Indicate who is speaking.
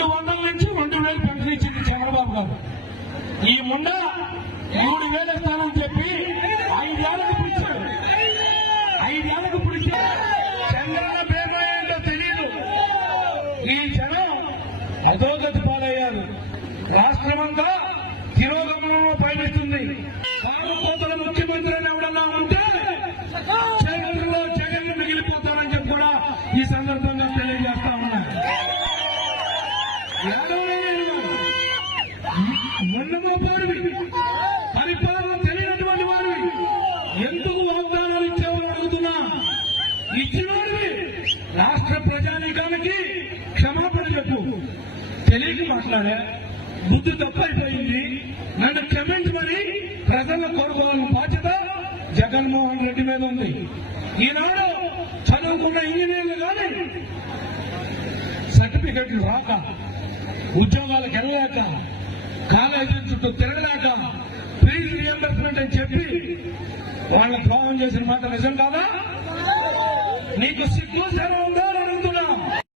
Speaker 1: రెండు వందల నుంచి రెండు వేలు పెన్షన్ ఇచ్చింది చంద్రబాబు గారు. ఈ ముండ మూడు వేల స్థానం చెప్పి ఐదేళ్ళకు పిలిచాడు. ఐదేళ్ళకు పిలిచాడు. చంద్రన్న ప్రేమ ఏంటో తెలియదు ఈ జనం అధోగతి పాలయ్యారు. రాష్ట్రమంతా తిరోగమనంలో పయనిస్తుంది. కారు కోతల ముఖ్యమంత్రి అని ఎవడన్నా ఉంటే చరిత్రలో జగన్ మిగిలిపోతారని చెప్పి కూడా ఈ సందర్భంగా తెలియజేస్తా ఉన్నా పరిపాలన తెలియనటువంటి వారివి ఎందుకు వాగ్దానాలు ఇచ్చావని అడుగుతున్నా ఇచ్చినోడివి రాష్ట్ర ప్రజానీకానికి క్షమాపణ చెప్పు తెలియక మాట్లాడా బుద్ధి తప్పైపోయింది నన్ను క్షమించమని ప్రజలను కోరుకోవాలని బాధ్యత జగన్మోహన్ రెడ్డి మీద ఉంది ఈనాడు చదువుకున్న ఇంజనీర్లు కానీ సర్టిఫికెట్లు రాక ఉద్యోగాలకు వెళ్ళలేక కాలేజీల చుట్టూ తిరగలేక ఫీజు రియంబర్స్మెంట్ అని చెప్పి వాళ్ళ ద్రోహం చేసిన మాట నిజం కాదా? నీకు సిగ్గు శరం ఉందా?